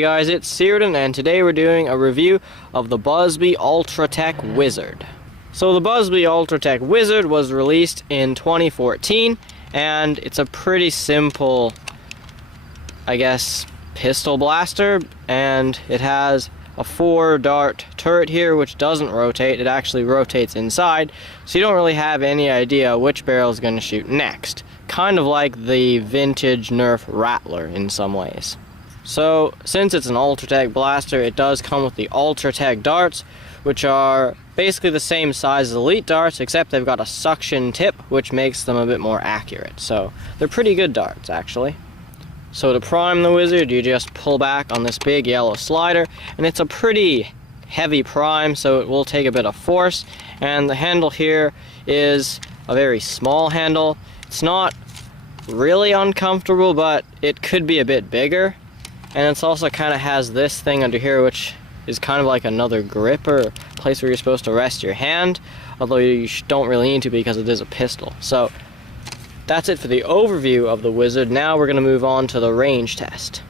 Hey guys, it's Searden, and today we're doing a review of the Buzby Ultratech Wizard. So the Buzby Ultratech Wizard was released in 2014, and it's a pretty simple, I guess, pistol blaster, and it has a 4-dart turret here which doesn't rotate. It actually rotates inside, so you don't really have any idea which barrel is going to shoot next. Kind of like the vintage Nerf Rattler in some ways. So, since it's an Ultratech blaster, it does come with the Ultratech darts, which are basically the same size as Elite darts, except they've got a suction tip, which makes them a bit more accurate. So, they're pretty good darts, actually. So to prime the Wizard, you just pull back on this big yellow slider, and it's a pretty heavy prime, so it will take a bit of force. And the handle here is a very small handle. It's not really uncomfortable, but it could be a bit bigger. And it's also kind of has this thing under here, which is kind of like another grip or place where you're supposed to rest your hand, although you don't really need to because it is a pistol. So that's it for the overview of the Wizard. Now we're going to move on to the range test.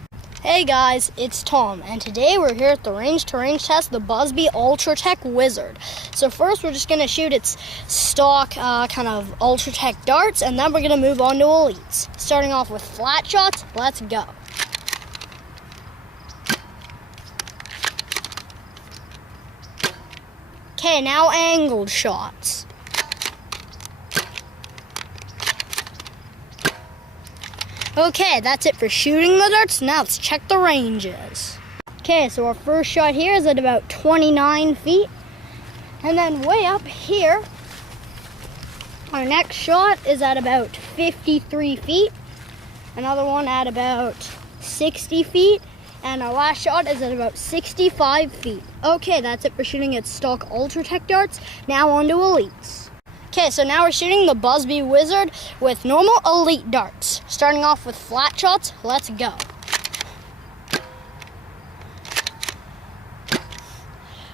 Hey guys, it's Tom, and today we're here at the range test, the Buzby Ultratech Wizard. So first we're just going to shoot its stock kind of Ultratech darts, and then we're going to move on to elites. Starting off with flat shots, let's go. Okay, now angled shots. Okay, that's it for shooting the darts. Now let's check the ranges. Okay, so our first shot here is at about 29 feet. And then way up here, our next shot is at about 53 feet. Another one at about 60 feet. And our last shot is at about 65 feet. Okay, that's it for shooting its stock Ultratech darts. Now on to elites. Okay, so now we're shooting the Buzby Wizard with normal elite darts. Starting off with flat shots, let's go.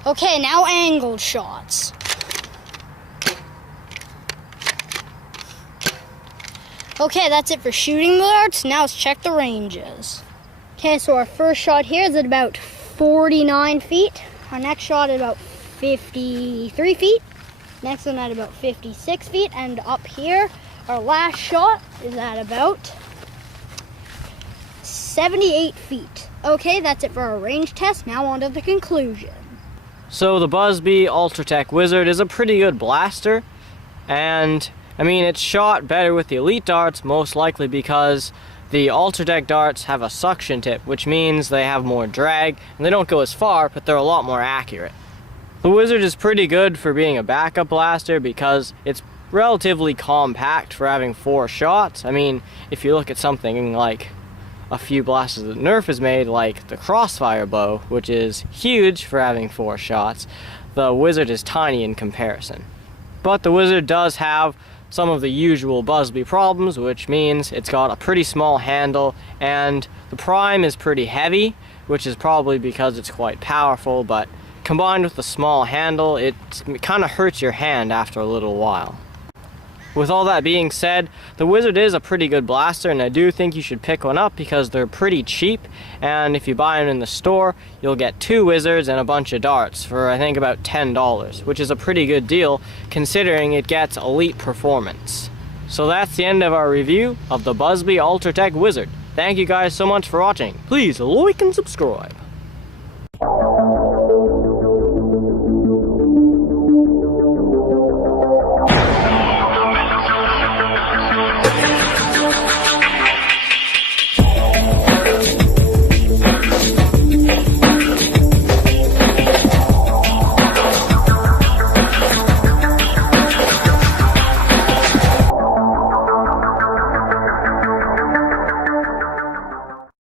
Okay, now angled shots. Okay, that's it for shooting the darts. Now let's check the ranges. Okay, so our first shot here is at about 49 feet. Our next shot is about 53 feet. Next one at about 56 feet, and up here, our last shot is at about 78 feet. Okay, that's it for our range test. Now on to the conclusion. So the Buzby Ultratech Wizard is a pretty good blaster, and I mean it's shot better with the Elite darts, most likely because the Ultratech darts have a suction tip, which means they have more drag, and they don't go as far, but they're a lot more accurate. The Wizard is pretty good for being a backup blaster because it's relatively compact for having 4 shots. I mean, if you look at something like a few blasters that Nerf has made, like the Crossfire bow, which is huge for having 4 shots, the Wizard is tiny in comparison. But the Wizard does have some of the usual Buzby problems, which means it's got a pretty small handle, and the prime is pretty heavy, which is probably because it's quite powerful, but combined with the small handle, it kind of hurts your hand after a little while. With all that being said, the Wizard is a pretty good blaster, and I do think you should pick one up because they're pretty cheap, and if you buy them in the store, you'll get 2 Wizards and a bunch of darts for I think about $10, which is a pretty good deal considering it gets elite performance. So that's the end of our review of the Buzby Ultratech Wizard. Thank you guys so much for watching. Please like and subscribe.